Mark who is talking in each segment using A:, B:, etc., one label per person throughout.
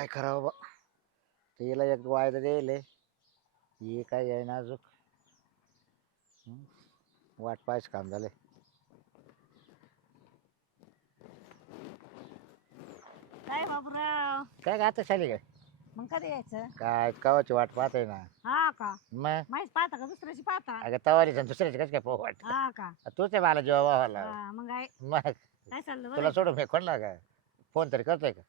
A: काय करावं बा? तिला एक वायदा द्यायले. हे काय आहे ना अजून. हं? वाट पाहायचं काम झालंय.
B: काय बाबूराव?
A: काय आता शाली काय?
B: मग कधी यायचं?
A: काय कवाची वाट पाहतोय ना.
B: हा का?
A: मग?
B: माहीत पाहता का दुसऱ्याची पाहता?
A: अगं दुसऱ्याची कसं काय पाहू वाट?
B: हा का?
A: तूच आहे मला जेव्हा भावाला
B: हा, मग काय
A: मग?
B: काय चाललं
A: तुला
B: बरं
A: सोडून मी कोणला का फोन तरी करतोय का?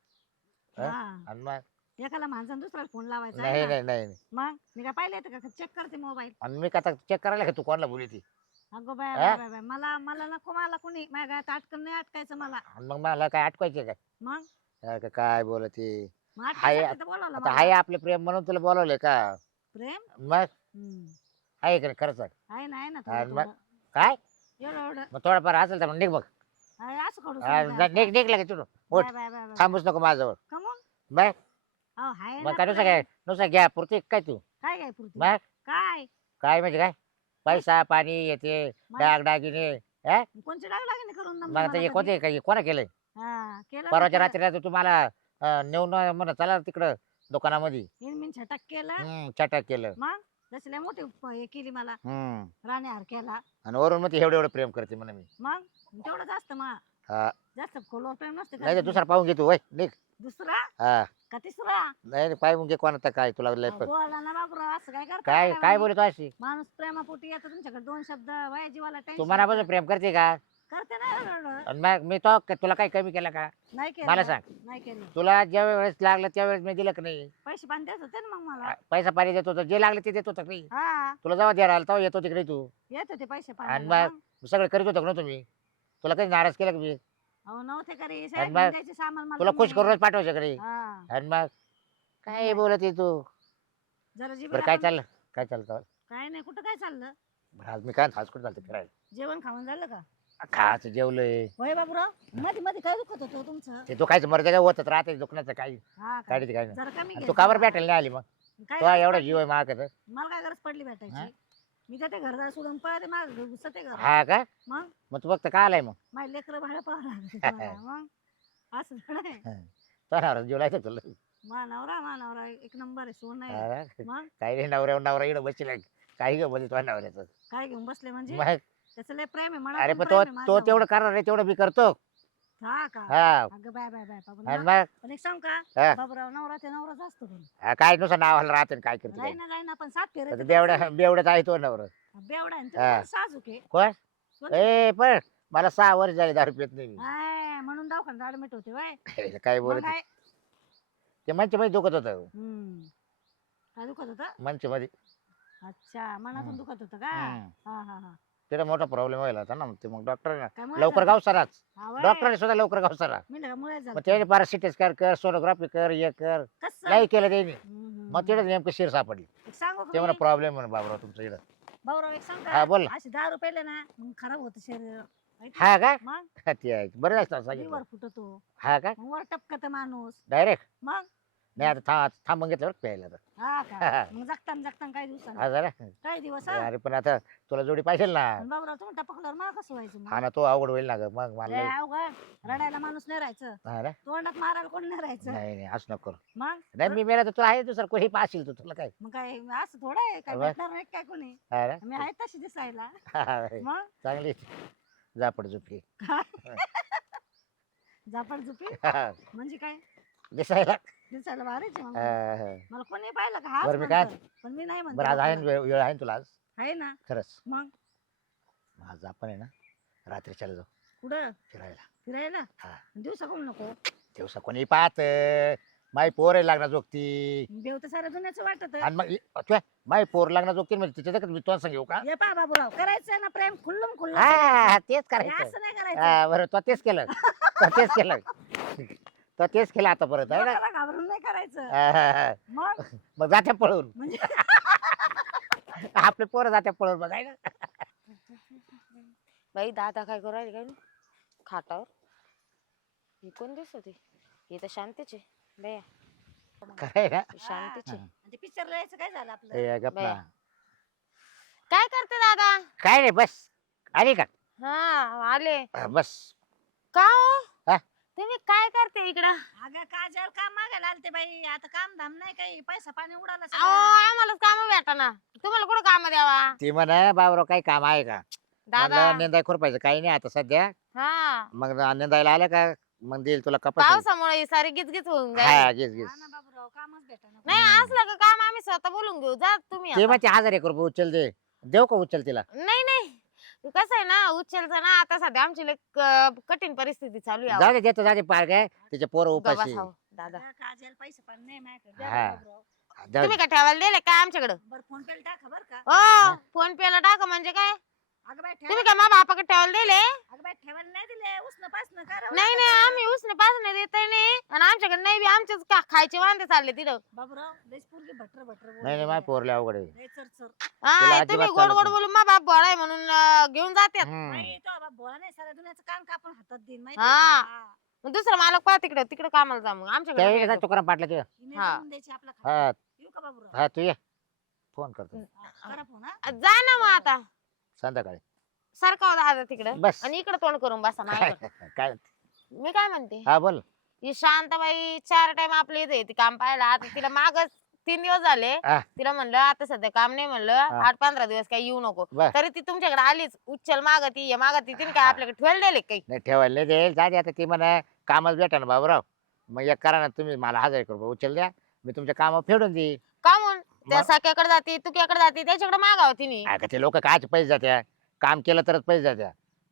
A: हा? आणि मग?
B: एकाला माणसानं दुसऱ्याला फोन लावायचा
A: नाही
B: आहे ना.
A: नाही नाही नाही.
B: मग? मी काय पाहिले का? चेक करते मोबाईल
A: आणि मी का आता चेक करायला का तू कोणाला बोली ती
B: अगो बाय
A: हा?
B: Bye bye bye. मला मला नको मला कुणी माझ्या घरात अटकन नाही अटकायचं मला.
A: आणि मग मला काय आठवायचे काय?
B: मग?
A: अरे काय बोलती?
B: मग
A: हाय,
B: तर बोलावलं
A: आता
B: मला.
A: हाय आपले प्रेम म्हणून तुला बोलवले का?
B: प्रेम?
A: मग?
B: हम्म.
A: आहे का नाही? खरंच आहे.
B: आहे ना आहे ना
A: मग-
B: थोडं.
A: काय?
B: एवढं एवढं.
A: मग थोडंफार असेल तर मग निघ बघ
B: आहे, असं
A: हा, निघ निघ लगे तू उठ.
B: Bye bye bye bye.
A: थांबूच नको माझ्याजवळ. बघ.
B: अहो हाय
A: मग
B: ना
A: काय नुसतं
B: प्रेम.
A: काय? नुसतं घ्या पुरते काय तू?
B: काय काय पुरती?
A: मग?
B: काय?
A: काय म्हणजे काय? पैसा पाणी येते डाग हा?
B: कोणचे डाग लागले करून ना
A: मग आता हे
B: मला
A: कोणते काय कोणा केलंय?
B: कधी? हा, केलं ना
A: परवाच्या
B: केलं.
A: रात्री रात्री तुम्हाला अं, नेऊन म्हणा चला तिकडं दुकानामध्ये.
B: हिन मिन छटक केलं.
A: हम्म, चटक केलं.
B: मग? जसले मोठे प- हे केली मला.
A: हम्म.
B: राणीहार केला.
A: आणि वरून मग ते एवढं एवढं प्रेम करते म्हणा मी.
B: मग? तेवढं जास्त
A: हा.
B: जास्त खोलवर प्रेम नसते
A: नाही तर
B: करत
A: दुसरा पाहून घेतो वय निघ.
B: मी. दुसरा?
A: हा.
B: का तिसरा?
A: नाही नाही, पाहून घे कोणाचा काय तुला लय पण
B: बोला ना बाबूराव असं काय करता
A: काय? बोलतो अशी?
B: माणूस प्रेमापोटी येतो तुमच्याकडे दोन शब्द वया जीवाला
A: तू मनापासून प्रेम करते का?
B: करते ना.
A: आणि मग मी तो तुला काही कमी केलं का?
B: नाही केलं
A: मला सांग.
B: नाही केलं.
A: तुला ज्या वेळेस लागलं त्या वेळेस मी दिलं का नाही?
B: पैसे पाणी देत होते ना मग मला.
A: पैसा पाणी देत होतं जे लागले ते देत होतं का नाही?
B: हा.
A: तुला जेव्हा द्यायला आला तेव्हा येतो तिकडे तू?
B: येत होते पैसे
A: आणि
B: पाणी
A: मग सगळं करीत होतो ना तुम्ही? तुला काही नाराज केलं का मी?
B: अहो नव्हते करे
A: आणि
B: साहेब
A: मग
B: द्यायचे सामान मला
A: तुला खुश. करूनच पाठवायचं कडे
B: हा.
A: आणि मग काय बोलत आहे तू?
B: जरा जीभ
A: बरं काय
B: लावा.
A: चाललं? काय चालतं
B: काय नाही कुठं काय चाललं?
A: आज मी काय आज कुठं चालतं फिरायला?
B: जेवण खाऊन झालं का?
A: खायचं जेवलोय.
B: होय बाबूरावमध्ये मध्ये काय दुखत होतं तुमचं?
A: ते तो कायच मरते काय होतच राहते दुखण्याचं काही
B: हा का?
A: काढायचं काय नाही.
B: जरा कमी
A: आणि
B: घे
A: तू कावर. भेटायला नाही आली मग?
B: काय
A: तो
B: गरज
A: एवढा
B: पडली?
A: जीव आहे महागाचा
B: मला काय गरज पडली
A: हा?
B: भेटायची मी जाते घरदार सोडून पळते माग घुसते घर
A: हा का?
B: मग?
A: मग तू फक्त का आलाय मग?
B: माझे लेकर लागतं मला. मग? असं थोडं आहे.
A: तो नवरा जीव लागतो तुला.
B: मा नवरा मा नवरा एक नंबर आहे सोन आहे
A: हा?
B: मग?
A: काही नाही नवऱ्या नवरा इकडं बसला काही नवऱ्याचं.
B: काय घेऊन बसले म्हणजे?
A: मग?
B: त्याचं लय प्रेम आहे
A: अरे
B: मनातून
A: पण
B: प्रेम
A: तो
B: आहे
A: तो
B: माझ्यावर.
A: तेवढं करणार नाही तेवढं मी करतो.
B: हा का?
A: हा.
B: अगं बाय बाय बाय. बाबा
A: आणि
B: ना-
A: मग?
B: पण एक सांग का. बाबूराव नवरा ते नवराच असतो पण
A: हा, काय नुसतं नावाला राहते आणि काय करते
B: जाई ना पण सात फेरे
A: बेवड्या बेवड्याच आहे तो नवरा.
B: बेवडा आहे
A: हा.
B: साजूक आहे.
A: कोण?
B: कोणतं?
A: ए पण मला सहा वर्ष झाले दारू पित नाही मी.
B: हाय, म्हणून दवाखान्यात ऍडमिट होते वय
A: काय बोलत
B: काय?
A: ते मंच मध्ये दुखत होतं.
B: हम्म. काय दुखत होतं?
A: मंच मध्ये
B: अच्छा मनातून
A: हम्म.
B: दुखत होतं का?
A: हम्म.
B: हा हा हा.
A: तिला मोठा प्रॉब्लेम व्हायला होता ना ते मग डॉक्टर
B: काय
A: लवकर
B: झालं?
A: गावसाराच
B: हा, वय.
A: डॉक्टरने सुद्धा लवकर गावसारा
B: मी लगा मुळे
A: मग
B: झालं
A: त्याने पारा सिटी स्कॅन कर सोनोग्राफी कर हे कर.
B: कसं?
A: नाही केलं त्यांनी.
B: हम्म,
A: मग तिथे नेमकं शिर सापडली.
B: एक सांगू का
A: ते म्हणा
B: मी?
A: प्रॉब्लेम म्हणा बाबराव तुमचं इकडं
B: भाऊराव एक सांग
A: हा बोल ना.
B: रुपयाला ना मग खराब होतं शरीर?
A: हा का?
B: मग?
A: ते आहे. बरं जास्त सांगितलं.
B: लिव्हर फुटतो.
A: हा का?
B: मग वर टपकत माणूस.
A: डायरेक्ट
B: मग?
A: नाही आता थांब थांबून घेतलं बरं प्यायला आता.
B: हा का? मग जगताना जगताना काही दिवसांनी.
A: हा जरा.
B: काही दिवस हा.
A: अरे पण आता तुला जोडी पाहिजे ना.
B: पण बाबूराव तुम्ही टपकल्यावर मला कसं व्हायचं मग?
A: हा ना तो अवघड होईल ना ग. मग मला
B: लय
A: लय-
B: अवघड. रडायला माणूस नाही राहायचं.
A: हा ना?
B: तोंडात मारायला कोण नाही राहायचं.
A: नाही नाही असं नको करू.
B: मग?
A: नाही मी मेला तर तू आहे दुसरं कोणी पाहशील तू तुला काय?
B: मग काय असं थोडं आहे काय. भेटणार नाही काय कोणी?
A: हा ना?
B: मी आहे तशी दिसायला. मग?
A: चांगली जापड झुपी.
B: झापड झुपी. म्हणजे काय?
A: दिसायला.
B: दिसायला भारीच आहे मग.
A: हा, हा.
B: मला कोणी पाहिलं का? हाच
A: बरं, मी काय-
B: म्हणतं. पण मी नाही म्हणते
A: बरं आज आहे ना. वेळ वेळ आहे ना तुला आज?
B: आहे ना.
A: खरंच.
B: मग?
A: आज आपण आहे ना रात्री चालू जाऊ.
B: कुठं?
A: फिरायला.
B: फिरायला?
A: हा.
B: दिवसा कोण नको?
A: दिवसा कोणी पाहत माई पोर आहे लागणार जोगती.
B: देव तर साऱ्या दुनियाचं वाटत.
A: आणि मग माई पोर लागणार जोगती म्हणजे तिच्या मी तुला सांग येऊ का?
B: ये पा बाबूराव करायचं ना प्रेम खुल्लम खुल्लम
A: हा. हा, तेच
B: हे
A: करायचं
B: असं नाही करायचं.
A: हा, बरं तो तेच केलं. तो तेच केलं. तो तेच केलं आता परत आहे ना?
B: लोकाला घाबरून नाही करायचं.
A: हा, हा, हा.
B: मग?
A: मग जात्या पळून.
B: म्हणजे?
A: आपले पोरं जात्या पळून बघ आहे ना?
C: बाई दादा काय करू राहिले काय ना खाटावर. ही कोण दिसत आहे? ही तर शांतीचे बया
A: काय ना?
C: शांतीचे
B: ते पिक्चर लिहायचं काय झालं आपलं?
A: ए, गप ना.
C: बाई. काय करते दादा?
A: काय रे बस. आली का?
C: हा आले.
A: बस.
C: का हो? तुम्ही काय करते इकडं?
B: अगं काजल काम मागायला आलते बाई. आता काम धाम नाही काही. पैसा पाणी उडाला
C: अहो
B: सगळा.
C: आम्हालाच काम भेटा ना तुम्हाला कुठं काम द्यावा?
A: ती म्हणा बाबराव काही काम आहे का?
C: दादा.
A: म्हणलं निंदाय खुरपायचं काही नाही आता सध्या.
C: हा.
A: मग निंदायला आलं का? मग देईल तुला कपाशी.
C: पावसामुळे ही सारी गिचगिच होऊन जाईल.
A: हा घेस घेस
B: हा ना बाबूराव कामच भेटा
C: नाही. असलं का काम आम्ही स्वतः बोलून घेऊ. जा तुम्ही
A: ते
C: आता.
A: हजार एक रुपये उचल दे. देऊ का उचल तिला?
C: नाही नाही. कसं आहे ना उचलचं ना आता सध्या आमची लई क- कठीण परिस्थिती चालू आहे
A: जाऊ दे देतो जाते पार काय तिचे पोरं
C: अहो.
A: उपाशी
C: दादा
B: काजल पैसा पाणी नाही माझ्याकडे द्या
A: हा.
B: बाबूराव.
A: जाऊ
C: तुम्ही
A: दे.
C: काय ठेवायला दिले काय आमच्याकडं
B: बरं फोन पेला टाका बरं का
C: हो फोन पे ला टाका म्हणजे काय
B: अगं बाई
C: तुम्ही काय मा बापाकडे ठेवायला दिले
B: अगं बाई ठेवायला नाही दिले. पासन
C: नाही नाही आम्ही उसने पास नाही देत नाही. आणि आमच्याकडे नाही बी आमचेच का खायचे वांदे चालले तिथं.
B: बाबूराव लयच पोरगी भटर भटर
A: नाही नाही माझ्या पोरले अवघड आहे.
B: लय चरचर.
C: हा,
A: अजिबात
C: तुम्ही
A: चालत
C: गोड गोड
A: नाही.
C: बोलून मा बाप बोळा आहे म्हणून अं, घेऊन जातात
A: हम्म.
B: नाही तो बाबा बोळा नाही साऱ्या दुनियाचं काम का आपण हातात देईन माहिती
C: हा. मग दुसरं मालक पहा तिकडे तिकडे कामाला जा मग आमच्याकडे
A: त्यावेळी
C: नाही.
A: तुकाराम पाटला
B: हिने
C: हा.
B: जमून द्यायची आपला
A: हा.
B: खात येऊ का बाबूराव?
A: हा तू ये. फोन करतो.
B: हा, करा फोन हा.
C: जा ना मग आता.
A: संध्याकाळी.
C: सारखा दादा तिकडे.
A: बस.
C: आणि इकडे तोंड करून बसा
A: काय
C: माझ्याकडे
A: काय
C: मी काय म्हणते?
A: हा बोल.
C: ही शांताबाई चार टाइम आपल्या इथे येते काम पाहायला. आता तिला मागच तीन दिवस झाले.
A: हा.
C: तिला म्हणलं आता सध्या काम नाही म्हणलं.
A: हा.
C: आठ पंधरा दिवस काही येऊ नको.
A: बर.
C: तरी ती तुमच्याकडे आलीच. उच्चल मागती ये मागती तिने काय आपल्याकडे ठेवायला दिले काही?
A: नाही ठेवायला नाही देईल. जा दे आता ती म्हणा कामच भेटा ना बाबूराव मग एक करा ना तुम्ही मला हजार एक रुपये उचल द्या. मी तुमच्या कामावर फेडून
C: म्हणून त्या? साक्याकडे जाते तुक्याकडे जाते त्याच्याकडे मागावं तिने.
A: अगं ते लोक कायचे पैसे जात्या काम केलं तरच पैसे जात्या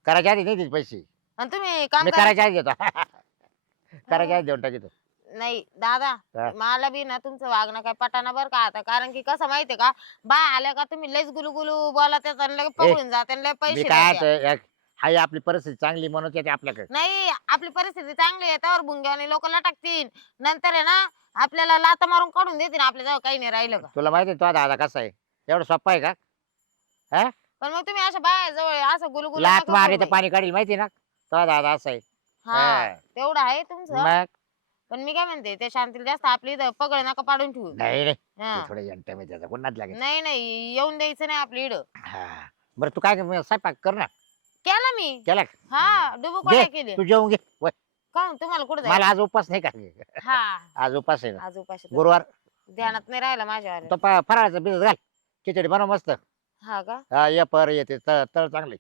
A: करायच्या आधी नाही देत पैसे.
C: आणि तुम्ही काम
A: मी
C: करा.
A: करायच्या आधी देतो. करायच्या आधी देऊन टाकीतो.
C: नाही दादा
A: हा.
C: मला बी ना तुमचं वागणं काय पटाना बरं का आता? कारण की कसं माहितीये का? बा आल्या का तुम्ही लयच गुलू गुलू बोला त्याचा लगेच पकडून जाते लय
A: मी
C: पैसे
A: काय
C: देते.
A: आता एक- हाय आपली परिस्थिती चांगली म्हणून येते आपल्याकडे.
C: नाही आपली परिस्थिती चांगली आहे त्यावर भुंग्याने लोक लटकतील. नंतर आहे ना आपल्याला लाता मारून काढून देतील आपल्या जवळ काही नाही राहिलं का?
A: तुला माहिती तो दादा कसा आहे? एवढं सोप्पा आहे का?
C: पण मग तुम्ही अशा बाया जवळ असं गुलू गुलू
A: लात
C: नका
A: मारे
C: करू
A: तर
C: बाई.
A: पाणी काढील माहिती ना? तो दादा असा आहे.
C: हा
A: हा.
C: तेवढं आहे तुमचं.
A: मग?
C: पण मी काय म्हणते त्या शांतील जास्त आपली इथं पगड नका पाडून ठेवू.
A: नाही नाही.
C: हा.
A: थोडं त्याचा लागेल.
C: नाही नाही येऊन द्यायचं नाही आपली इड.
A: हा. बरं तू काय कर, मग स्वयंपाक कर ना.
C: केला मी.
A: केला का?
C: हा डुबू
A: घे,
C: कोड्या केली?
A: तू जेवून घे. वय,
C: का तुम्हाला कुठं
A: मला
C: जायचं
A: आज उपास नाही का?
C: हा.
A: आज उपास आहे ना.
C: आज उपाशी तर
A: गुरुवार.
C: ध्यानात नाही राहिला माझ्या
A: तो प- फराळाचा बिजत घाल. खिचडी बनव मस्त.
C: हा का?
A: हा ये पर येते तळ तळ चांगले.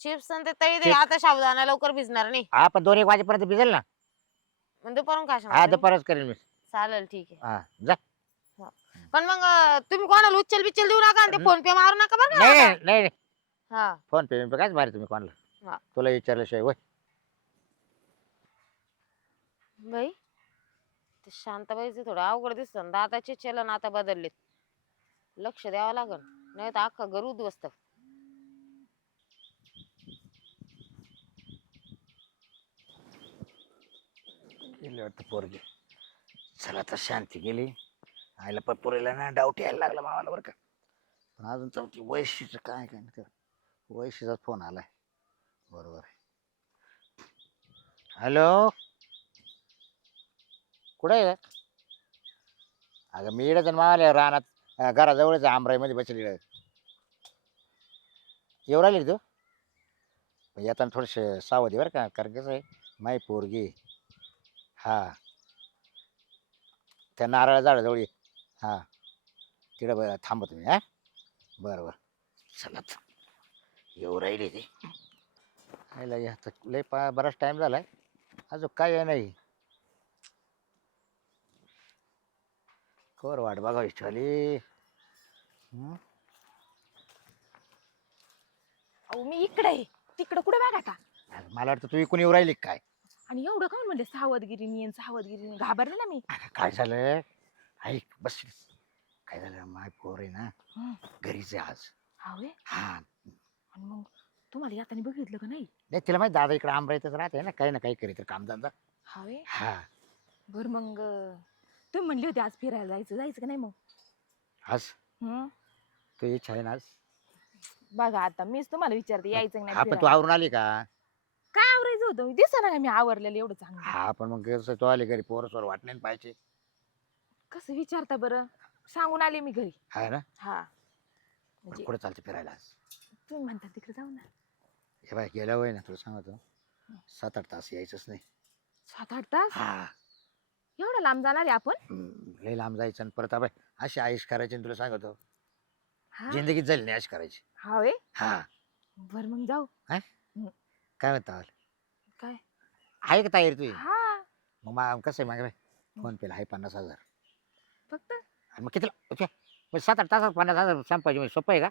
C: चिप्स आणि ते तळी दे. आता साबुदाणा लवकर भिजणार नाही.
A: हा पण दोन एक वाजेपर्यंत भिजेल ना?
C: मग दुपारून
A: हा
C: खाशाल
A: दुपारच करेल मी.
C: चालेल ठीक आहे.
A: हा जा.
C: पण मग अं, तुम्ही कोणाला उच्चल बिच्चल देऊ नका आणि ते फोन पे मारू नका बरं का
A: नाही
C: आता.
A: नाही नाही.
C: हा.
A: फोन पे कायच भारी तुम्ही कोणाला?
C: हा.
A: तुला विचारल्याशिवाय वय
C: बाई ते शांताबाईचे थोडं अवघड दिसत दादाचे चलन आता बदललेत. लक्ष द्यावं लागल नाही तर अख्खा घर उद्ध्वस्त.
A: गेली वाटतं पोरगी. चला तर शांती गेली. आईला पण पोरीला ना डाऊट यायला लागला मामाला बरं का. पण अजून चौथी वैशीचं काय काय नाही. वैशीचाच फोन आलाय. बरोबर हॅलो? कुठे आहे? अगं मी इकडे मावाले रानात. अं, घराजवळच आमराईमध्ये बसली इकडे येऊ राहिली तू? पण येताना थोडेसे सावधी बरं का कारण कसं आहे माई पोरगी हा. त्या नारळ झाडाजवळ ये. हा. तिकडे बरं मी तुम्ही हा? बरं बरं चला. येऊ राहिली ती. आयला या तर लय पा बराच टाईम झालाय. अजून काय आहे नाही. कवर वाट बघा इच्छाली
D: अहो मी इकडे आहे. तिकडं कुठे बघा का?
A: मला वाटतं तू इकून येऊ राहिली का काय?
D: आणि एवढं का म्हणले? सावधगिरीने आणि सावधगिरीने घाबरले ना मी.
A: अगं, काय झालं ऐक बस. काय झालं? माय पोर आहे ना.
D: हं.
A: घरीच आहे आज.
D: हवे
A: हा.
D: आणि मग तुम्हाला याताने बघितलं का नाही?
A: नाही तिला माहिती दादा इकडे आंबराईतच राहते ना काही ना काही करीत कामधंदा
D: हवे?
A: हा.
D: बर मग अं, तुम्ही म्हणली होती आज फिरायला जायचं जायचं का नाही मग?
A: आज?
D: हं?
A: तू इच्छा आहे ना आज?
D: बघा आता मीच तुम्हाला विचारते यायचं का नाही
A: पण तू
D: फिरायला?
A: आवरून आली का?
D: काय आवरायचं होतं? दिसा ना मी आवरलेलं एवढं चांगलं?
A: हा पण मग कसं तू आली घरी पोरसवर वाटणे पाहिजे.
D: कसं विचारता बरं? सांगून आले मी घरी.
A: हा ना?
D: हा.
A: पण
D: म्हणजे
A: कुठं चालते फिरायला आज?
D: तुम्ही म्हणता तिकडे जाऊ ना.
A: हे बाय गेल्या वय ना तुला सांगतो. सात आठ तास यायचंच नाही.
D: सात आठ तास?
A: हा.
D: एवढं लांब जाणार आहे आपण?
A: हम्म, लय लांब जायचं आणि परत आपण अशी आयुष करायची आणि तुला सांगतो.
D: हा.
A: जिंदगीत जाईल नाही आयुष करायची.
D: हा वे
A: हा.
D: बर मग जाऊ.
A: काय? म्हणता
D: काय?
A: आहे का तयारी तुझी?
D: हा.
A: मग मा- कसं आहे मागे फोन पेला आहे पन्नास हजार.
D: फक्त?
A: आणि मग किती मग सात आठ तासात पन्नास हजार संपायचे म्हणजे सोपं आहे का?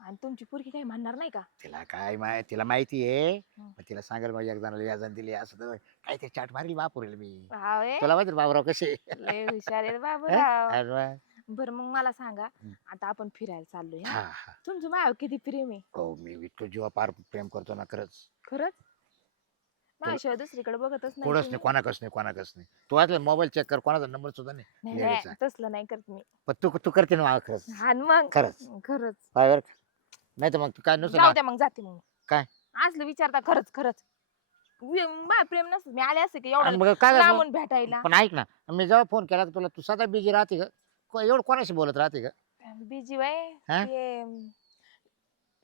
D: आणि तुमची पोरगी काही म्हणणार नाही का?
A: तिला काय तिला माहिती आहे. मग तिला सांगाल माझ्या एक जणाला व्याजान दिली असं तर काय ते चाट मारील वापरेल मी.
D: हा
A: तुला माहिती बाबराव कसे
D: लय हुशार आहे रे बाबूराव. बर मग मला सांगा. आता आपण फिरायला चाललोय
A: हा?
D: हा?
A: हा.
D: तुमचं माझ्यावर किती प्रेम आहे?
A: हो मी इतकं जीवा पार प्रेम करतो ना खरंच.
D: खरंच? माझ्याशिवाय दुसरीकडे बघतच नाही
A: कोणच
D: तुम्ही.
A: नाही कोणाकच नाही कोणाकच नाही. तू आज मोबाईल चेक कर कोणाचा नंबर सुद्धा नाही.
D: नाही तसलं नाही करत मी.
A: पण तू तू करते ना मला खरंच.
D: हा न मग.
A: खरंच.
D: खरंच.
A: पाय नाही तर मग तू काय नुसतं
D: जाऊ द्या मग जाते मग
A: काय?
D: असलं विचारता खरंच खरंच वि- माझं प्रेम नसतं मी आले असते की
A: आणि
D: एवढं
A: मग काय झालं?
D: लांबून भेटायला
A: पण ऐक ना मी जेव्हा फोन केला तुला तू सदा बिझी राहते का को- एवढं कोणाशी बोलत राहते का
D: बिजी वय
A: हा?
D: ते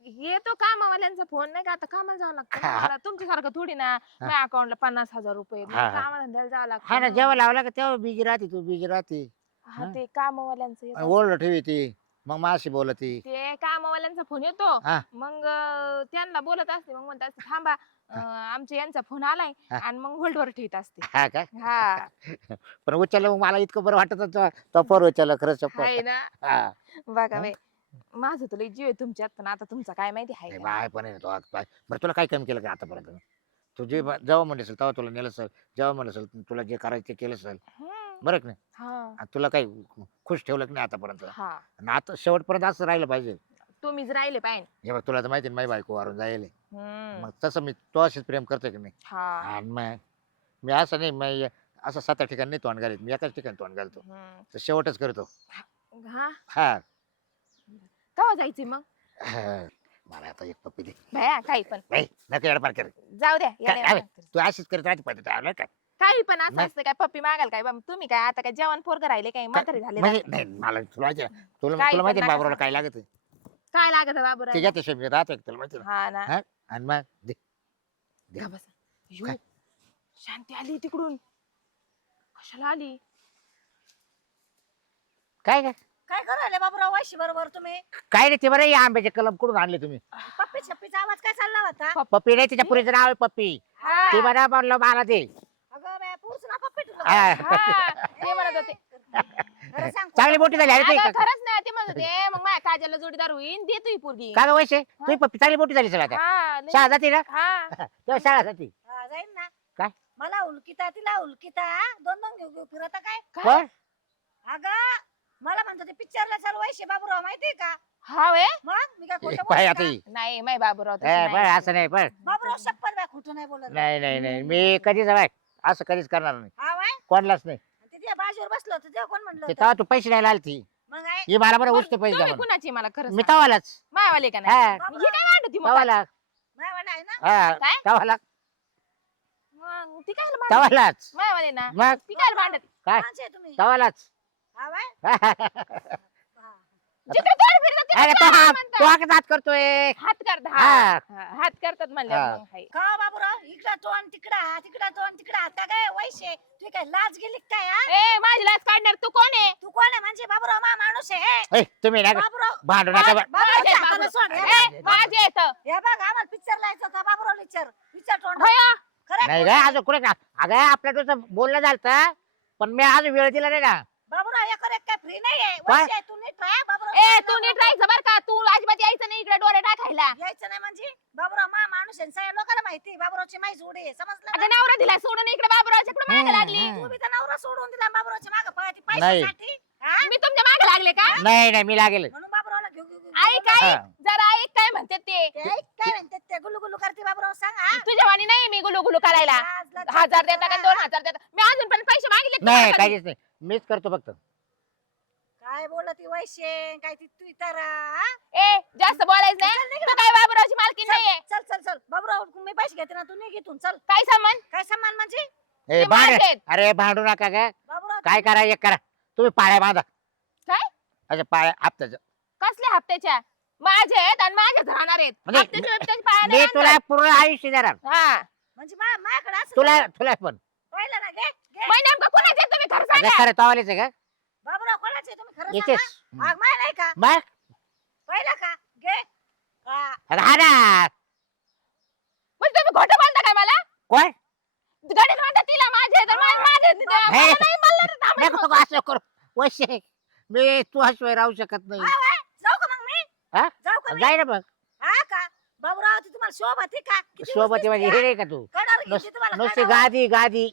D: येतो कामावाल्यांचा फोन नाही का आता कामाला जावं लागतं ना
A: हा.
D: मला. तुमच्यासारखं थोडी ना माझ्या अकाउंटला पन्नास हजार रुपये
A: हा.
D: कामाला जावं लागतं
A: हा ना
D: ना.
A: जेव्हा लावला का तेव्हा बिझी राहते तू बिझी राहते
D: हा
A: हा.
D: ते कामवाल्यांचं येतं.
A: ओल्ड ठेवी ती मग माशी बोलती
D: ते कामवाल्यांचा फोन येतो.
A: हा.
D: मग अं, त्यांना बोलत असते मग म्हणत असते थांबा अं, आमच्या यांचा फोन आलाय
A: हा.
D: आणि मग होल्डवर ठेवत असते.
A: हा का?
D: हा.
A: पण उचललं मग मला इतकं बरं वाटत होतं. तो पोर उचललं खरंच.
D: हाय ना.
A: हा.
D: बघा? बाई माझं तुला जीव आहे तुमच्यात पण आता तुमचा काय माहिती आहे
A: नाही,
D: का?
A: बाय पण आहे तो आज बरं तुला काय कमी केलं का आतापर्यंत? तू जे ब- जेव्हा म्हणले असेल तेव्हा तुला नेलं असेल जेव्हा म्हणलं असेल तुला जे करायचं ते केलं असेल.
D: हम्म.
A: बरं की नाही?
D: हा.
A: आणि तुला काही खुश ठेवलं की नाही आतापर्यंत?
D: हा.
A: आणि आता शेवटपर्यंत असं राहिलं पाहिजे.
D: तुम्हीच राहिले पाहिजे.
A: हे बघ तुला तर माहिती ना, माझी बायको वारून जायले.
D: हम्म.
A: मग तसं मी तो अशीच प्रेम करतो की नाही?
D: हा.
A: आणि मग मी असं नाही मी असं सात आठ ठिकाणी नाही तोंड घालीत मी एकाच ठिकाणी तोंड घालतो.
D: हम्म.
A: तर शेवटच करतो.
D: हा?
A: हा?
D: केव्हा जायचे मग.
A: मला आता एक पप्पी दे.
D: भया काही पण.
A: नाही नका येडपार कर.
D: जाऊ द्या
A: काय-
D: येड्या
A: तू अशीच करत राहते पाहिजे आवलं काय
D: काही पण असं
A: नाही.
D: असतं काय पप्पी मागाल काय? बा, तुम्ही काय आता काय जेवण पोरग राहिले काय म्हातारे झाले
A: म्हणजे. नाही मला तुला माहिती तुला
D: पण
A: माहिती आहे
D: नका
A: बाबराला
D: सांगू.
A: काय लागत आहे?
D: काय लागत
A: ते घेते शेमी राहते तुला माहिती आहे ना?
D: हा ना.
A: हा? आणि मग दे. दे.
D: का बसा. यो,
A: काय?
D: शांती आली तिकडून. कशाला आली?
A: काय काय
B: काय करायला बाबूराव? वाशी बरोबर तुम्ही?
A: काय नाही ते बरं हे आंब्याचे कलम कुठून आणले तुम्ही?
B: पप्पी छप्पीचा आवाज काय चालला होता?
A: पप्पी नाही तिच्या पुरीचं नाव आहे पप्पी.
B: हा.
A: ती बरं म्हणलं मला ते.
B: अगं बाया, ना पप्पी तुला
A: हा.
D: हा, ते म्हणत होते.
B: खरं सांग,
A: चांगली मोठी झाली अरे ते
D: अगं, खरंच नाही ते म्हणत होते मग माझ्या काजलला जोडीदार होईन देतो ही पोरगी.
A: का गं वैसे पप्पी चांगली मोठी झाली आता.
D: हा लय-
A: शाळा जाते ना?
D: हा.
A: तेव्हा शाळा जाते.
B: हा, जाईन ना.
A: काय?
B: मला उलकिता तिला उलकिता दोन दोन घेऊ घेऊ फिरत काय?
A: पण
B: अगं मला म्हणतो ते पिक्चरला चालू वैशे बाबूराव माहितीये का?
D: हा वे?
B: मग मी काय खोटं
A: पाय
B: बोलते
A: आता
B: का?
D: नाही माय बाबूराव
A: ए, असं नाही पण
B: बाबूराव शप्पथ बाय खोटं नाही बोलत.
A: नाही नाही नाही. मी कधीच असं कधीच करणार नाही.
B: हा वाय
A: कोणलाच नाही.
B: ते त्या बाजूवर बसलो होतो तेव्हा कोण म्हणलं
A: ते
B: होतं?
A: तेव्हा तू पैसे द्यायला आलती.
B: मग आहे
A: ही मला बरं उचते पैसे
D: तुम्ही. कुणाची मला खरं
A: मी
D: सांग.
A: तवालाच.
D: मायवाले का नाही?
A: हा.
D: हे काय वाटत मग
A: तवाला
B: मायवाला आहे ना?
A: हा
D: काय?
A: तवाला
D: मग ती काय
A: तवालाच.
D: मायवाले ना?
A: मग?
D: ती काय भांडत?
A: काय?
B: कोणाचे आहे तुम्ही?
A: तवालाच.
B: हा वाय? हा.
D: जिकडे तोंड फिरतं तिकडे
A: अरे तो
D: काय
A: हा
D: म्हणतात?
A: तो हात करतोय.
D: हात करत
A: हा.
D: हा. हात करतात म्हणलं
A: हा.
D: मग हाय.
B: का हो बाबूराव? इकडं तोंड तिकडा तिकडा तोंड तिकडा. आता काय वैशे? तू काय लाज गेली का काय हा?
D: ए माझी लाच काढणार? तू कोण आहे?
B: तू कोण आहे? म्हणजे बाबूराव मा माणूस आहे
A: ए, तुम्ही ना
B: बाबूराव
A: भांडू नका बा-
B: बाबूरावच्या
D: माझे
B: हाताला सोड.
A: बाबूराव.
B: हे
D: माझे येत
B: हे बघ आम्हाला पिक्चर लायचं होता बाबूराव पिक्चर पिक्चर तोंड. खरं
A: नाही ग अजून कुठे का? अगं आपल्या तुझं बोलणं झालं पण मी अजून वेळ दिला नाही ना
B: बाबूराव एक एक काय फ्री नाहीये
A: काय?
B: वैशे तू नीट राहा बाबूराव
D: ए तू नीट राहायचं बर का तू अजिबात यायचं नाही इकडे डोळे टाकायला
B: यायचं नाही म्हणजे बाबूराव मा माणूस आहे सगळ्या लोकांना माहिती बाबूरावची माहिती जोडी आहे समजलं
D: आता
B: ना?
D: नवरा दिला सोडून इकडे बाबूरावच्या पुढे मागे लागली
A: हम्म.
B: तू बी तर नवरा सोडून दिला बाबूरावच्या मागे
A: नाही.
B: पैशासाठी हा?
D: मी तुमच्या मागे लागले का
A: नाही नाही मी लागेल
B: म्हणून बाबूरावला घेऊ घेऊ घेऊ
D: आई
B: घेऊ.
D: काय
A: हा.
D: जरा ऐक काय म्हणते ते
B: ते ऐक काय म्हणते ते गुलू गुलू करते बाबूराव सांग हा?
D: तुझ्या वाणी नाही मी गुलू गुलू करायला
B: लाज, लाज,
D: हजार देता का. दोन हजार देता मी अजून पण पैसे मागितले
A: नाही? काहीच नाही मीच करतो फक्त.
B: काय बोलत ती वैशे काय ती तू तर हा?
D: ए जास्त बोलायचं नाही. तू काय बाबूरावची मालकी नाहीये?
B: चल चल चल. बाबूराव मी पैसे घेते ना तू निघ इथून. चल.
D: काय सामान?
B: काय सन्मान म्हणजे?
A: ए
D: ते
A: भांड.
D: माझे.
A: अरे भांडू नका ग.
B: बाबूराव
A: काय करा एक करा. तुम्ही पाळ्या बांधा.
D: काय?
A: अच्छा पाळ्या हप्त्याच्या
D: कसल्या हप्त्याच्या? माझे आहेत आणि माझेच राहणार आहेत.
A: म्हणजे
D: पाया
A: मी
D: नाही
A: तुला. पूर्ण आयुष्य देणार.
D: हा.
B: म्हणजे मा- माझ्याकडे असं
A: तुला तुला पण.
B: पाहिलं ना घे घे.
D: बाई नेमकं कोणाचे तुम्ही खरं
A: अगं
D: सांगा?
A: खरं तवालेच आहे का?
B: बाबूराव कोणाचे तुम्ही खरं सांगा? आग माय नाही का?
A: मग
B: पाहिलं का? घे. हा.
A: हा ना.
D: म्हणजे तुम्ही खोटं बोलता काय मला?
A: कोण?
D: गणेश म्हणता तिला माझे तर माझे माझे तिथे. मला
A: हे.
D: नाही म्हणलं तर थांबा.
A: नको नको असं करू. वैसे मी राहू शकत नाही.
B: हा. जाऊ का मग मी?
A: हा?
B: जाऊ का मी?
A: जाय ना मग.
B: हा का? बाबूराव ती तुम्हाला शोभा ती का? किती
A: सोबत म्हणजे
B: हा?
A: हे नाही का तू?
B: घेतली तुम्हाला
A: नुसती. गादी गादी.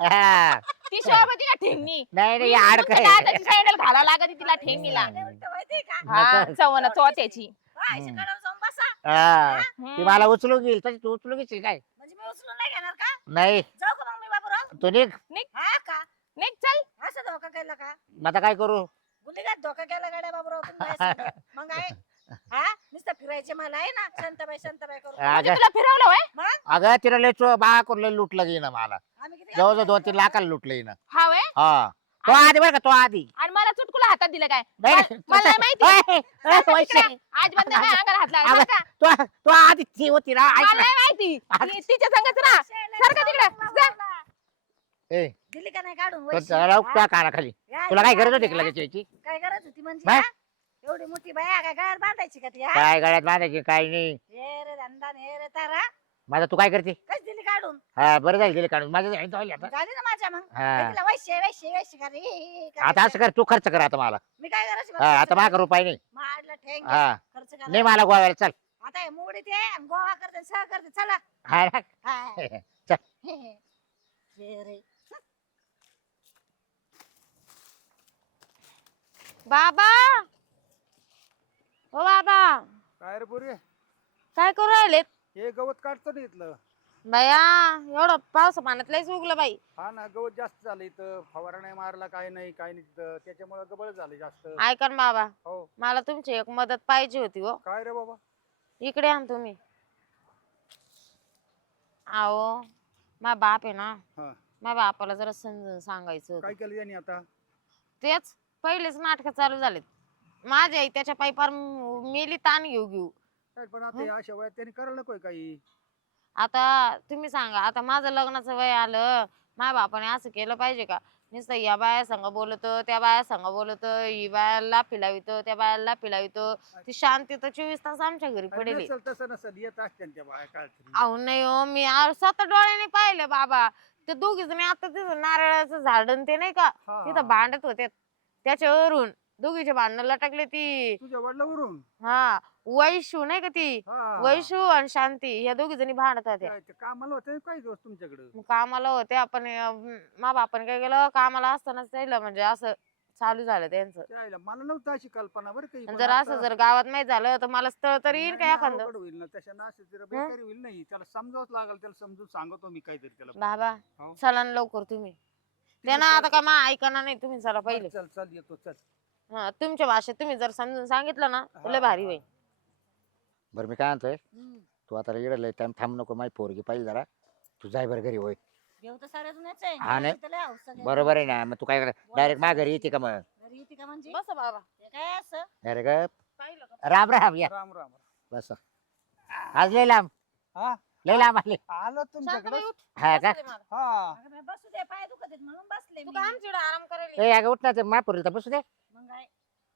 A: हा.
D: ती शोभती का ठेंगणी?
A: नाही नाही
D: तुमच्या
A: हाड काय
D: दादाची सॅंडल घालावं लागत तिला ठेंगणीला. हा
A: नको.
D: चवण चोत्याची
B: हा, अशी
A: हम्म.
B: कडावर जाऊन बसा.
A: हा. ती
D: हम्म.
A: मला उचलून घेईल. तशी तू उचलून घेशील काय?
B: म्हणजे मी उचलून नाही घेणार का?
A: नाही.
B: जाऊ का मग मी बाबूराव?
A: तू निघ.
B: हा का?
D: निघ चल.
B: असं धोका केला का?
A: मग आता काय करू?
B: गुन्हेगार धोका केला गाड्या बाबूराव तुम्ही माझ्या संग. मग आहे. हा? नुसतं फिरायचे मला आहे ना. शांताबाई शांताबाई करू.
D: म्हणजे
A: अगं
D: तुला फिरवलं वय?
B: मग?
A: अगं तिला लय चो बा करून लय लुटलं गेलं मला.
B: आम्ही किती
A: जवळजवळ दोन तीन? लाखाला लुटलं
D: हा
A: हा. तो आधी बरं का तो आधी.
D: आणि मला चुटकुला हातात दिलं काय?
A: नाही,
D: मला-
A: नाही,
D: मला नाही माहिती. आज बंद काय अंगाला हात लागला
A: अगं,
D: बरं का?
A: तो तो आधी ती होती ना ऐक
D: मला
A: ना.
D: नाही माहिती. ती- तिच्या संगच
B: शेले
D: सारखं तिकडं.
A: ए,
B: दिली का नाही काढून
A: तो
B: वैशी?
A: चला
B: हा?
A: त्या कानाखाली.
B: या,
A: तुला काय गरज होती का. लगेच यायची?
B: काय गरज होती म्हणजे
A: बाय.
B: हा? एवढी मोठी बाया काय गळ्यात बांधायची का ती हा?
A: काय गळ्यात बांधायची काय नाही.
B: हे रे धंदा हे रे तारा.
A: माझा तू काय करते?
B: कशी दिली काढून?
A: हा बरं जाईल गेले काढून. माझं जाऊ आता.
B: झाली ना माझ्या मग?
A: हा.
B: तिला वैश्य वैश्य वैश्य का रे
A: आता असं कर तू खर्च कर आता मला.
B: मी काय करायची
A: हा आता माग रुपये नाही.
B: ठेंग.
A: हा.
B: खर्च
A: नाही
B: करा
A: मला गोव्याला चल.
B: आता हे मोडी ते आणि गोवा करते सह करते चला.
A: हा ना.
B: हा.
A: चल.
B: हे, हे. हे रे.
C: बाबा! ओ बाबा.
E: काय रे पोरी?
C: काय करू राहिलेत?
E: हे गवत काढतो ना इथलं.
C: बया एवढं पावसा पाण्यात लयच उगलं बाई.
E: हा ना गवत जास्त झालं इथं. फवारा नाही मारला काय नाही काय नाही तिथं. त्याच्यामुळे गबळ झाले जास्त.
C: ऐका ना बाबा
E: हो.
C: मला तुमची एक मदत पाहिजे होती हो.
E: काय रे बाबा?
C: इकडे आण तुम्ही. आओ मा बाप आहे ना.
E: हा.
C: मा बापाला जरा समजून सांगायचं होतं.
E: काय केलं यांनी आता?
C: तेच पहिलेच नाटक चालू झालेत. माझ्या आई त्याच्या पायी पार म- मेली ताण घेऊ घेऊ.
E: काय पण आता या अशा वयात त्यांनी करायला नकोय काही.
C: आता तुम्ही सांगा आता माझं लग्नाचं वय आलं माझ्या बापाने असं केलं पाहिजे का? नुसतं या बाया संग बोलतो त्या बाया संग बोलतो ही बायाला फिलावितो त्या बायाला फिलावितो ती शांती तर चोवीस तास आमच्या घरी
E: अरे
C: पडेल.
E: नसेल तसं नसेल. येत असते त्या बाया काय तरी
C: अहो नाही हो मी आ- स्वतः डोळ्याने पाहिलं बाबा. ते दोघी जणी आता तिथं नारळाचं झाड ते नाही का?
E: हा,
C: तिथं. भांडत होते त्याच्यावरून. दोघीचे भांडणं लटकले ती.
E: तुझ्या वडिलावरून?
C: हा वैशू नाही का ती?
E: हा.
C: वैशू आणि शांती ह्या दोघी जणी भांडत होत्या.
E: काय ते कामाला होते काय दिवस तुमच्याकडे?
C: मग कामाला होते आपण मा बापाने काय केलं? कामाला असतानाच त्याला म्हणजे असं चालू झालं त्यांचं.
E: मला नव्हतं अशी कल्पना बरं काही
C: आणि
E: पण
C: जर
E: आता-
C: असं जर गावात नाही झालं तर मला स्थळ तरी येईल
E: नाही,
C: का
E: नाही,
C: एखादं?
E: अवघड होईल ना तशा ना जरा बेकारी होईल नाही त्याला समजावच लागेल त्याला समजून सांगतो मी काहीतरी त्याला.
C: बाबा
E: हो.
C: चला ना लवकर तुम्ही.
E: ठीक
C: त्यांना आता काय मा ऐकणार नाही तुम्ही चला
E: चल
C: पहिले.
E: चल चल येतो चल.
C: हा तुमच्या भाषेत तुम्ही जर समजून सांगितलं ना तर
E: हा,
C: भारी. होईल.
A: बरं मी काय म्हणतोय?
B: हम्म.
A: तू आता इकडे लय टाइम थांब नको माझी पोरगी पाहिजे जरा. तू जाय बरं घरी होय.
B: घेऊ तर साऱ्या जुन्याच आहे.
A: हा, नाही.
B: तर हौस.
A: बरोबर आहे ना मग तू काय डायरेक्ट माझ्या घरी येते का मग?
B: घरी येते का म्हणजे?
C: बस बाबा.
B: ते काय असं?
A: अरे ग
C: पाहिलं का?
A: राम राम या.
E: राम राम
A: बस. आज लय लांब.
E: हा?
A: लय लांब आले.
E: आलो तुमच्याकडे.
C: शांताबाई उठ.
A: हा का?
C: बसू दे मला.
E: हा.
B: अगं बाई, बसू दे पाय दुखत आहेत म्हणून बसले
C: तू
B: मी.
C: का आमच्याकडे आराम करायला
A: ए अगं उठ ना ते महापुरीला बसू दे.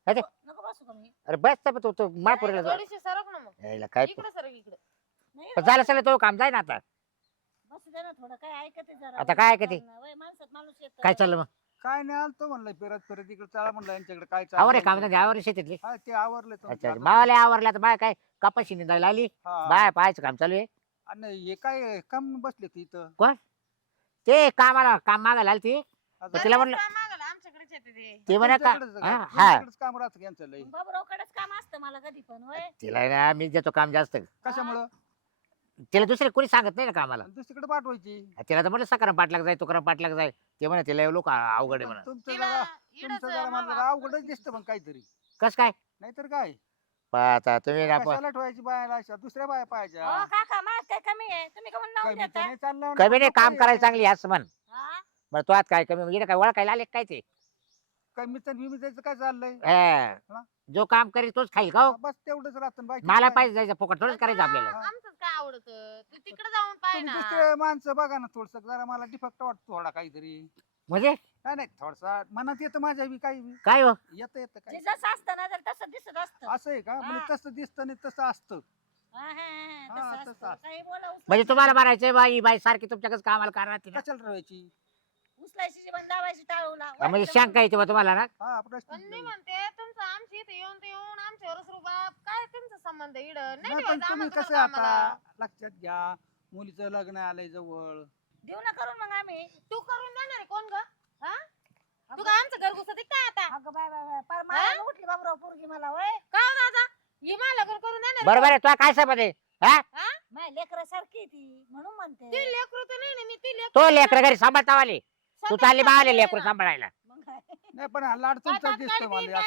B: काय
A: अरे.
B: नको बसू का मी?
A: अरे बस तर तू तू महापुरीला जा
C: थोडीशी सरक ना मग.
A: यायला काय
C: इकडे सरक इकडे.
B: नाही
A: पण झालं सगळं तो काम जाय ना आता.
B: बसू दे ना थोडं काय ऐकते जरा.
A: आता काय ऐकते?
B: वय माणसात माणूस येत.
A: काय चाललं मग?
E: काय नाही आलतो म्हणलं फिरत फिरत इकडे चला म्हणलं यांच्याकडे काय
A: आवर आहे काम. धंदे आवर आहे शेतीतली.
E: हा ते आवरले
A: अच्छा अच्छा. मावाला आवरला तर बाय काय कपाशी निंदायला आली? बाय पाहायचं काम चालू आहे.
E: आणि हे काय काम बसले इथं.
A: ते कामाला काम मागायला आली ती. तिला म्हणलं-
C: येते ते.
A: ते म्हणा का?
E: तुमच्याकडेच
A: हा? हा.
E: तुमच्याकडेच काम राहतं का यांचं लई?
B: बाबूरावकडेच काम असतं मला कधी पण
A: तिला ना मी देतो काम जास्त.
E: कशामुळं?
A: तिला दुसरे कोणी सांगत नाही ना कामाला.
E: आणि दुसरीकडे पाठवायची.
A: तिला तर म्हटलं सकाराम पाटलाग जाय तुकाराम पाटलाग जाय. ते म्हणे तिला लोक अवघड आहे म्हणा.
E: तुमचं
C: तिला
E: जरा
C: इकडंच
E: तुमचं जरा
C: मा
E: मला
C: बाप
E: अवघडच
C: कडे
E: दिसतं मग काहीतरी.
A: कस काय?
E: नाहीतर काय?
A: पाहता तुम्ही ना प-
E: कशाला ठेवायची बायाला अशा? दुसऱ्या बाया पाहिजे
B: हो काका माझ काय कमी आहे? तुम्ही का म्हणून नाव देता?
E: नाही ना.
A: कमी नाही काम
E: नको
A: करायला
E: हे.
A: चांगली असं म्हण.
B: हा?
A: बरं तू आज काय कमी? म्हणजे काय ओळखायला आले काय ते?
E: काय मित्र विमित्राचं काय चाललंय
A: हा.
E: हा?
A: जो काम करेल तोच खाईल का हो?
E: बस तेवढंच राहतं बाकी
A: मला
E: काय.
A: पाहिजे जायचं फुकट थोडंच करायचं आपल्याला
E: हा.
C: आमचंच काय आवडत तू तिकडे जाऊन पाय
E: तुम्ही
C: ना
E: दुसरे माणसं बघा ना थोडस जरा मला डिफेक्ट वाटतो थोडा काहीतरी
A: म्हणजे
E: काय नाही थोडसा मनात येतं माझ्या बी काही बी.
A: काय हो
E: येतं येतं
B: जे
E: काय
B: जसं असतं ना जर तसं दिसत असतं
E: असं आहे का म्हणजे
B: हा.
E: तसं दिसतं नाही तसं असतं
B: हा, हा, हा,
E: हा,
B: तसं
E: तसं
B: असतं.
E: असतं.
B: काही बोला उचलायची
A: म्हणजे तुम्हाला म्हणायचंय बाई बाई सारखी तुमच्याकडे कामाला करणार तिला
E: कशाला ठरवायची
B: उचलायची जीवन लावायची टाळूला
A: हा, म्हणजे शंका येते बा तुम्हाला ना?
E: हा प्रश्न
C: पण मी
E: नाही.
C: म्हणते तुमचं आमची इथे येऊन ते येऊन आमच्यावरच रुबाब. काय तुमचा संबंध इड? नाही
E: नाही पण
C: ठेवायचं
E: तुम्ही
C: आम्हाला
E: कसं आहे
C: तुम्हाला
E: आता?
C: कामाला.
E: लक्षात घ्या मुलीचं लग्न आलंय जवळ.
B: देऊ ना करून मग आम्ही.
C: तू करून देणार आहे कोण ग? हा? तू काय आमचं घर घुसत काय आता?
B: अगं बाय बाय बाय. पार मला उठली बाबूराव पोरगी मला वय
C: का हो दादा? ही मला घर करून देणार आहे
A: बरोबर आहे तुला काय समज आहे? हा?
B: माझ्या लेकरासारखी ती म्हणून म्हणते.
C: ती लेकरू तर नाही ना मी ती
A: तो
C: लेकरू
A: लेकर घरी सांभाळता आले तू चालली बाले
C: सांभाळते
A: लेकरू
C: ना.
A: सांभाळायला
E: नाही पण हा दिसतोय मला जास्त.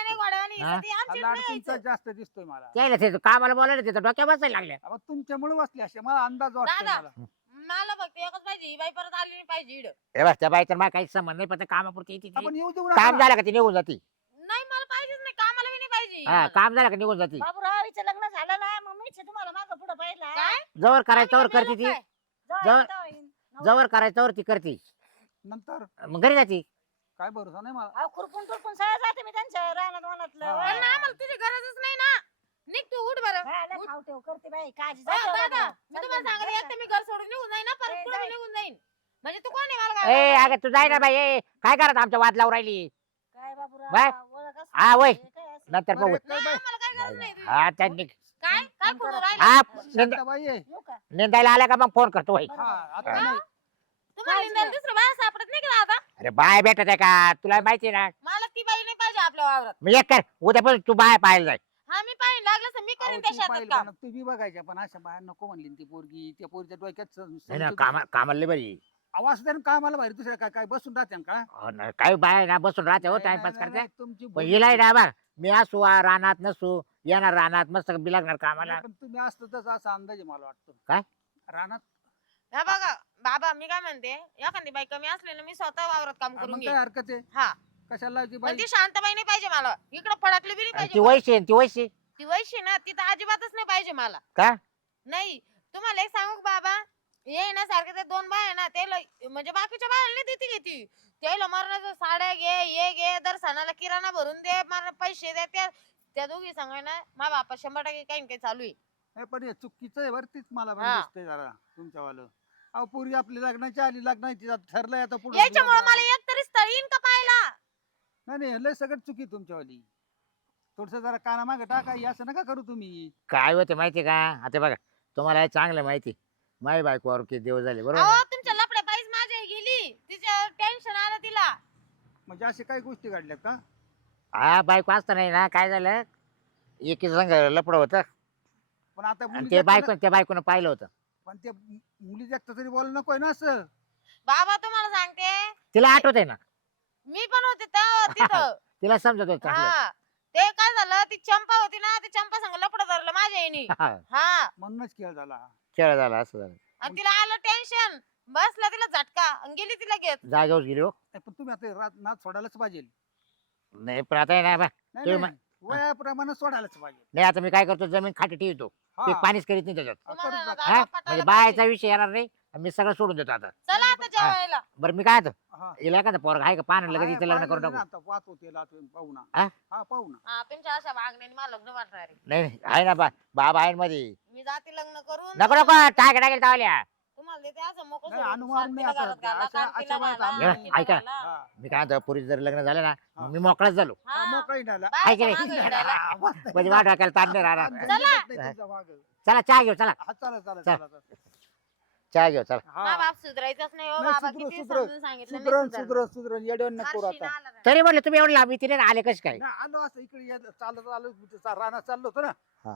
A: हा?
E: हा दिसतोय मला.
A: त्याला कामाला बोलायला तिथं डोक्या बसायला लागल्या
E: अहो, तुमच्यामुळे बसली असे. मला अंदाज वाटतोय
C: दादा.
E: मला.
C: मला फक्त एकच पाहिजे ही बाई परत आली नाही पाहिजे इड.
A: हे बस त्या बाई तर मला काही संबंध नाही पण कामापुरती येते ती.
E: आपण येऊ देऊ
A: काम झालं का ती निघून जाती?
C: नाही मला पाहिजेच नाही कामाला बी नाही पाहिजे ही
A: हा. काम झालं का निघून जाती?
B: बाबूराव हिचं लग्न झालं ना मग मीच तुम्हाला मागं पुढं पाहिला
C: काय?
A: जवळ करायचं तवर करते ती. जवळ- करायचं तवर ती करते.
E: नंतर
A: मग घरी जाती
E: काय भरोसा नाही मला
B: अहो, खुरपून तुरपून सगळं जाते मी त्यांच्या रानात वनातलं
E: हा.
B: वय.
C: पण आम्हाला तुझी गरजच नाही ना निघ तू उठ बरं
B: हा, लय खाऊ ठेव करते बाई काळजी
C: हा,
B: जाते
C: दादा
B: बाबूराव.
C: मी
B: चालते
C: तुम्हाला
B: मग,
C: सांगते
B: बरं
C: एकदा मी घर सोडून निघून जाईन ना
B: ए,
C: परत पुढे
B: जाय.
C: निघून जाईन म्हणजे तू कोण आहे मला
A: ए
C: काय
A: अगं तू जाय ना बाई ए, काय करत आमच्या वाद लावून राहिली?
B: काय बाबूराव
A: बाय.
B: ओळख असते
A: हा, वय.
B: काय?
A: नंतर बघू
E: एक काय
C: नाही,
E: बाई,
C: आम्हाला काय गरज नाही तुझी.
A: हा त्यांनी
C: काय काय. राहिला
A: हा निंद-
E: शांताबाई आहे.
B: येऊ का?
A: निंदायला आला का मग फोन करतो बाई
E: हा आता. नाही
C: तुम्हाला
B: काळजी
C: निंदायला
B: घ्या.
C: दुसरं बाया सापडत नाही का आता
A: अरे बाय भेटत आहे का? तुला माहिती आहे ना?
C: मला ती बाई नाही पाहिजे आपल्या वावरात.
A: मी एक कर. उद्यापासून तू बाय पाहायला जाय.
C: हा मी पाहिजे लागलं तर मी करीन त्या
E: ती
C: शेतात
E: पाहिलं
C: काम.
E: पण तू बी बघायच्या पण अशा बाहेर नको म्हणली ना ती पोरगी. त्या पोरीच्या डोक्यात स-
A: नाही ना
E: समजूत-
A: कामा कामाला लय बरी
E: आवाज द्या ना कामाला बाहेर दुसऱ्या काय काय बसून राहते ना का?
A: हो ना, काय बाय ना बसून राहते हो
E: नाही,
A: टाइमपास
E: नाही,
A: करते.
E: नाही, तुमची
A: पण हिला ना बा मी असू आ, रानात नसू येणार रानात मस्त बिलागणार कामाला.
E: नाही, पण तुम्ही असतं तसं असा अंदाज आहे मला वाटतो.
A: काय?
E: रानात?
C: हा बघा बाबा मी काय म्हणते एखादी बाई कमी असली ना मी स्वतः वावरात काम
E: हा,
C: करून
E: मग
C: घेईन.
E: काय हरकत आहे?
C: हा.
E: कशाला बाई?
C: ती शांतबाई नाही पाहिजे मला. इकडे फडकली बी नाही
A: ती
C: पाहिजे मला.
A: वैशी आहे, ती वैशी.
C: ती वैशी ना ती तर अजिबातच नाही पाहिजे मला.
A: का?
C: नाही. तुम्हाला एक सांगू का बाबा? ये ना सारखे ते दोन बाय ना ते ल- म्हणजे बाकीच्या बायाला नाही देते घेती. त्याला मरणाचं साड्या घे ये घे दर सणाला किराणा भरून दे मला पैसे दे त्या त्या दोघी सांगाय ना मा बापा शंभर टक्के काही ना काही चालू आहे.
E: नाही, पण हे चुकीचं आहे बरं तीच मला पण
C: हा.
E: दिसतंय जरा तुमच्यावालं. अहो पूर्वी आपली लग्नाची आली लग्नाची ठरलंय आता पुढे
C: याच्यामुळे मला एक तरी स्थळ येईन का पाहायला?
E: नाही नाही लय सगळं चुकी तुमच्यावाली. थोडस जरा काना मागे टाका हे असं नका करू तुम्ही.
A: काय होते माहिती का? आता बघा तुम्हाला हे चांगलं माहिती माई बायकोवर किती दिवस झाले बरोबर
C: अहो? तुमच्या लपड्या बाईच माझ्या गेली. तिच्या टेन्शन आलं तिला.
E: म्हणजे असे काही गोष्टी घडल्यात का?
A: हा बायको असताना आहे ना काय झालं? एकी संग लपड होतं.
E: पण आता
A: आणि ते बायको त्या बायकोनं पाहिलं होतं.
E: पण ते मुली देखता तरी बोल नको ना असं.
C: बाबा तुम्हाला सांगते.
A: तिला आठवत आहे ना.
C: मी पण होते तेव्हा तिथं.
A: तिला समजत होत चांगलं.
C: हा. ते काय झालं ती चंपा होती ना ती चंपा संग लपड धरलं माझ्या आईनी.
A: हा,
C: हा.
E: म्हणूनच खेळ झाला.
A: खेळ झाला असं झालं.
C: आणि तिला आलं टेन्शन बसला तिला झटका आणि गेली तिला घेत
A: जागेवर गेली हो.
E: नाही, पण तुम्ही आता रात- नाच सोडायलाच पाहिजे.
A: नाही पण आता आहे ना बा
E: नाही,
A: तुम्ही
E: नाही, वयाप्रमाणे सोडायलाच पाहिजे.
A: नाही आता मी काय करतो जमीन खाटी ठेवतो.
E: हा,
A: ते पाणीच करीत नाही त्याच्यात.
C: तुम्हाला
E: करूच
C: ना
E: नका.
A: हा?
C: गावात पटायला
A: म्हणजे
C: पाहिजे.
A: बायाचा विषय येणार नाही. आणि मी सगळं सोडून देतो आता.
C: चला आता जेवायला.
A: बरं मी काय म्हणतो
E: हा.
A: हिला एखादा पोरग आहे का? पाहणं लगेच इथं लग्न करून टाकू.
E: आता, आता, पाहू ना.
A: हा?
E: पाहू ना.
C: हा तुमच्या अशा वागण्याने मला लग्न वाटणार आहे.
A: नाही नाही. आहे ना बा बाबा आहे मध्ये
C: मी जाते लग्न करून.
A: नको नको. टाक टाकेल तावल्या
C: तुम्हाला देते असं मोकळं
E: नाही,
C: सोडून.
E: अनुमान नाही
C: शांतीला
E: आता
C: घरात घाला,
E: अशा-
C: कांतीला
E: अशा बाया
C: घाला,
E: चांगल्या
A: नाही.
C: कांतीला
A: ऐका.
C: घाला.
E: हा.
A: मी काय म्हणतो पुरी जर लग्न झालं ना
E: हा.
A: मी मोकळाच झालो
E: हा,
C: हा.
E: मोकळी झाला
A: आहे की
C: बाहेरच्या
A: नाही?
C: मागं हिंडायला.
E: हा, वाचता
A: म्हणजे. वाट टाकायला ताण नाही राहणार
C: चला.
E: झंझट नाही तुमच्या मागं.
A: चला चहा घेऊ चला
E: हा, चला चला
A: चल.
E: चला चला.
A: चहा घेऊ चला
E: हा.
C: बाप सुधरायचंच नाही हो
E: नाही,
C: बाबा
E: सुधरू,
C: किती
E: सुधरू.
C: समजून सांगितलं नाही
E: सुधरण
C: सुधारणार.
E: सुधरण सुधरण येड्यावर नको करू
C: फारशी
E: आता.
A: तरी म्हटलं तुम्ही एवढं लांब इथे आले कसे काय
E: नाही, आलो असं इकडे ये- चालत आलो रानात चाललो होतो ना
A: हा